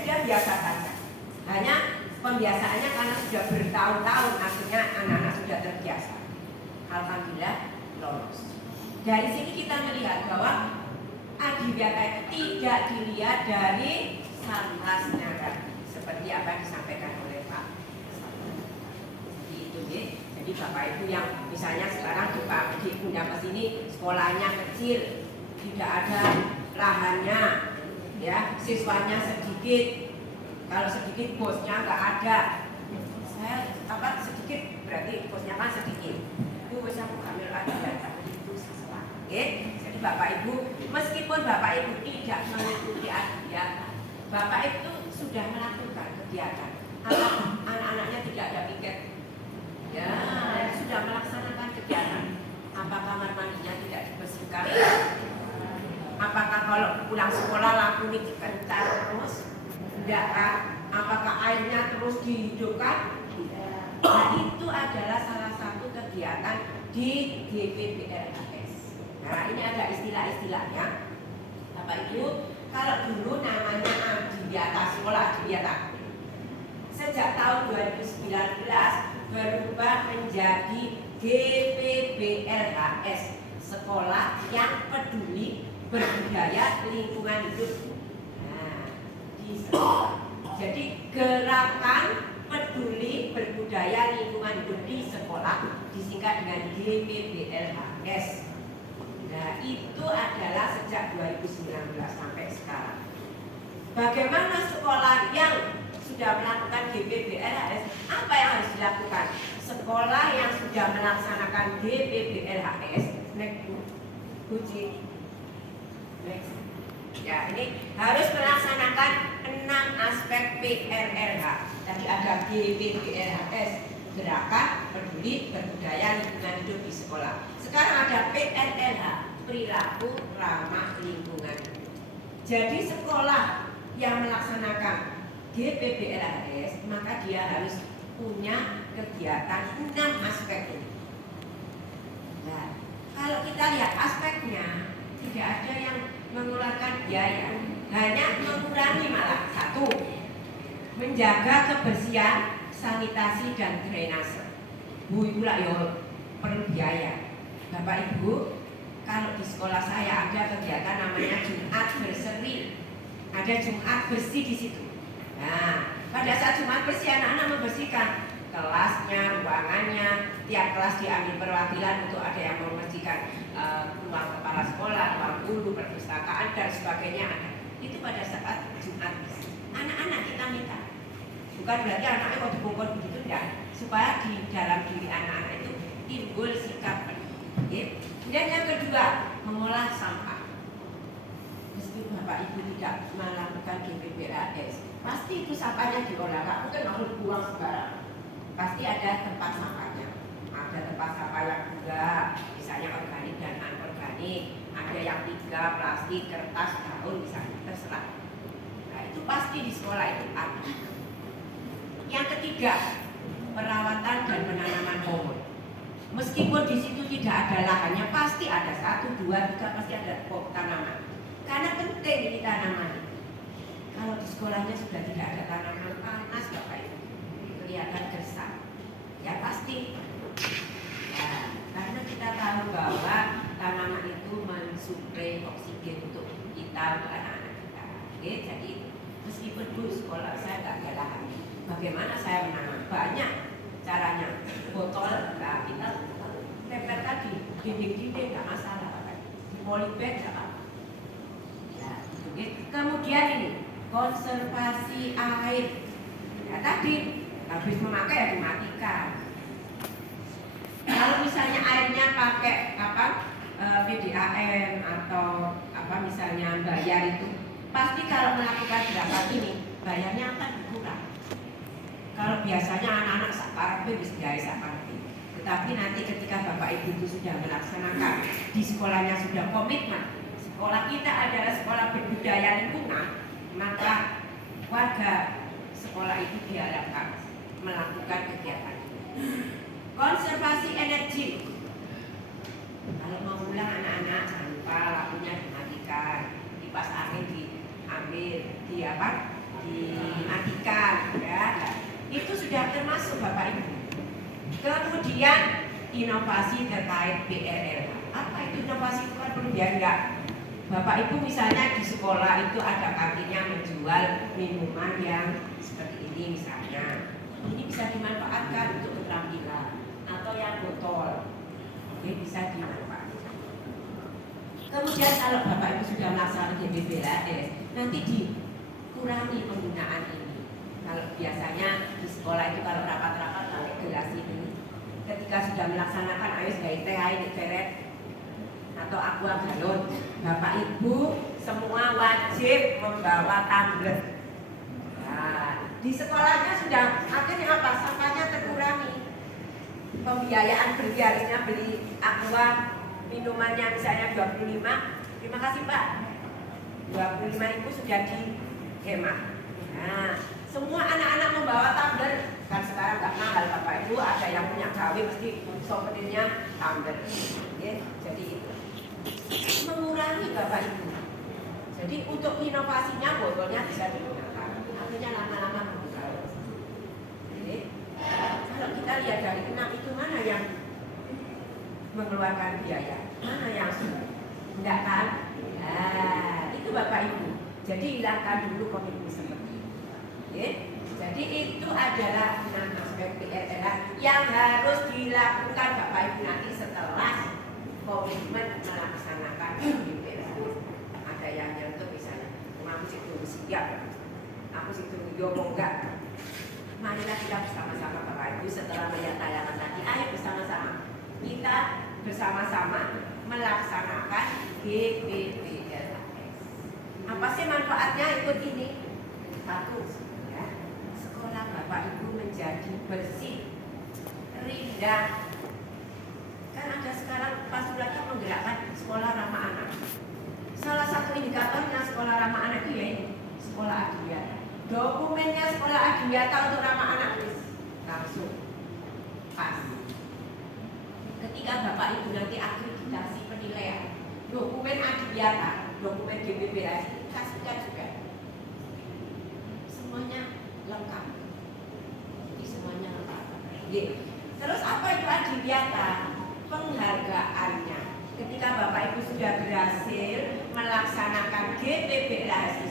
sudah biasa saja. Hanya pembiasaannya karena sudah bertahun-tahun, akhirnya anak-anak sudah terbiasa. Alhamdulillah lolos. Dari sini kita melihat bahwa adiwiyata itu tidak dilihat dari samplasnya tadi, seperti apa yang disampaikan oleh Pak. Seperti itu ya. Jadi Bapak Ibu yang misalnya sekarang di Bunda Pes ini sekolahnya kecil, tidak ada lahannya, ya, siswanya sedikit. Kalau sedikit bosnya nggak ada. Saya sedikit berarti bosnya kan sedikit. Bu bisa mengambil adiwiyata itu sesuatu. Oke. Jadi Bapak Ibu, meskipun Bapak Ibu tidak mengikuti adiwiyata, Bapak Ibu sudah melakukan kegiatan. Anak-anaknya tidak ada piket. Ya, sudah melaksanakan kegiatan. Apakah kamar mandinya tidak dibersihkan? Apakah kalau pulang sekolah lampu ini dikencar terus? Tidak kan? Apakah airnya terus dihidupkan? Nah, itu adalah salah satu kegiatan di DPBLHS. Nah, ini ada istilah-istilahnya. Bapak Ibu, kalau dulu namanya adiwiyata sekolah, adiwiyata. Sejak tahun 2019 berubah menjadi DPBLHS, sekolah yang peduli berbudaya lingkungan hidup. Nah, di sekolah. Jadi gerakan peduli berbudaya lingkungan hidup di sekolah disingkat dengan DPBLHS. Nah, itu adalah sejak 2019 sampai sekarang. Bagaimana sekolah yang sudah melakukan DPBLHS, apa yang harus dilakukan? Sekolah yang sudah melaksanakan DPBLHS, ya, ini harus melaksanakan 6 aspek PRLH. Tadi ada DPBLHS, gerakan peduli berbudaya lingkungan hidup di sekolah. Sekarang ada PRLH, perilaku ramah lingkungan. Jadi sekolah yang melaksanakan DPBLHS, maka dia harus punya kegiatan 6 aspek ini. Nah, kalau kita lihat aspeknya, tidak ada yang mengeluarkan biaya, hanya mengurangi malah. 1, menjaga kebersihan, sanitasi dan drainase. Bu Ibu lah ya perlu biaya. Bapak Ibu, kalau di sekolah saya ada kegiatan namanya Jumat berseri, ada Jumat bersih di situ. Nah, pada saat Jumat bersih anak-anak membersihkan kelasnya, ruangannya, tiap kelas diambil perwakilan untuk ada yang membersihkan ruang kepala sekolah, ruang guru, perpustakaan dan sebagainya ada. Itu pada saat Jumat bersih. Anak-anak kita minta, bukan berarti anaknya kok dibongkar begitu, enggak, supaya di dalam diri anak-anak itu timbul sikap. Dan yang kedua, mengolah sampah. Meskipun Bapak Ibu tidak melakukan DPBLHS, pasti itu sampahnya diolah, nggak mungkin langsung dibuang sembarangan. Pasti ada tempat sampahnya. Ada tempat sampah yang 2, misalnya organik dan anorganik. Ada yang 3, plastik, kertas, daun, misalnya, terserah. Nah, itu pasti di sekolah itu ada. Yang ketiga, perawatan dan penanaman pohon. Meskipun di situ tidak ada lahannya, pasti ada 1, 2, 3, pasti ada tanaman. Karena penting ini tanaman. Kalau di sekolahnya sudah tidak ada tanaman, panas Bapak Ibu, kelihatan gersang. Ya pasti. Ya, karena kita tahu bahwa tanaman itu mensuplai oksigen untuk kita, untuk anak-anak kita. Oke, jadi meskipun dulu sekolah saya nggak ada lahan, bagaimana saya menanam? Banyak caranya. Botol, nah, kita tempelkan di dinding-dinding, nggak masalah, Bapak. Di polybag nggak apa-apa. Ya, kemudian ini konservasi air. Ya, tadi habis memakai ya dimatikan. Kalau misalnya airnya pakai PDAM atau misalnya bayar itu, pasti kalau melakukan gerakan ini bayarnya akan berkurang. Kalau biasanya anak-anak sakarpe bisa biaya sakarpe, tetapi nanti ketika Bapak Ibu itu sudah melaksanakan di sekolahnya sudah komitmen, sekolah kita adalah sekolah berbudaya lingkungan, maka warga sekolah itu diharapkan melakukan kegiatan konservasi energi. Kalau mau pulang anak-anak jangan lupa lampunya dimatikan, kipas angin diambil, dimatikan, ya. Itu sudah termasuk Bapak Ibu. Kemudian inovasi terkait PRLH. Apa itu inovasi? Itu kan perlu dianggap. Bapak Ibu misalnya di sekolah itu ada kantinnya menjual minuman yang seperti ini misalnya. Ini bisa dimanfaatkan untuk keterampilan atau yang botol. Oke, bisa dimanfaatkan. Kemudian kalau Bapak Ibu sudah melaksanakan GBBLHS, nanti dikurangi penggunaan ini. Kalau biasanya di sekolah itu kalau rapat-rapat pakai gelas ini, ketika sudah melaksanakan ayo sebagai teh air diceret atau aqua galon, Bapak Ibu semua wajib membawa tumbler. Nah, di sekolahnya sudah akhirnya apa? Sampahnya terkurangi. Pembiayaan beli harusnya beli aqua minumannya misalnya 25. Terima kasih Pak. 25.000 sudah dihemat. Nah, semua anak-anak membawa tumbler. Kan sekarang nggak mahal Bapak Ibu, ada yang punya gawe mesti souvenirnya tumbler. Ya, jadi itu mengurangi Bapak Ibu. Jadi untuk inovasinya botolnya bisa digunakan. Akhirnya lama-lama mengurangi. Jadi kalau kita lihat dari 6 itu mana yang mengeluarkan biaya, mana yang enggak kan? Nah, itu Bapak Ibu. Jadi hilangkan dulu komitmen seperti itu. Ya? Jadi itu adalah 6 aspek PRLH yang harus dilakukan Bapak Ibu nanti setelah komitmen melaksanakan PRLH. Ada yang nyentuh misalnya, aku situ siap, aku situ ngomong enggak. Marilah kita bersama-sama Bapak Ibu setelah melihat tayangan tadi, ayo bersama-sama kita bersama-sama melaksanakan GBBLHS. Apa sih manfaatnya ikut ini? Satu, ya, sekolah Bapak Ibu menjadi bersih, rindang. Kan ada sekarang pas lagi menggerakkan sekolah ramah anak. Salah satu indikatornya sekolah ramah anak itu ya ini, sekolah adiwiyata. Dokumennya sekolah adiwiyata untuk ramah anak langsung pas. Ketika Bapak Ibu nanti akreditasi penilaian dokumen adiwiyata, dokumen GBBLHS kasihkan juga. Semuanya lengkap. Jadi semuanya lengkap. Terus apa itu adiwiyata? Penghargaannya. Ketika Bapak Ibu sudah berhasil melaksanakan GBBLHS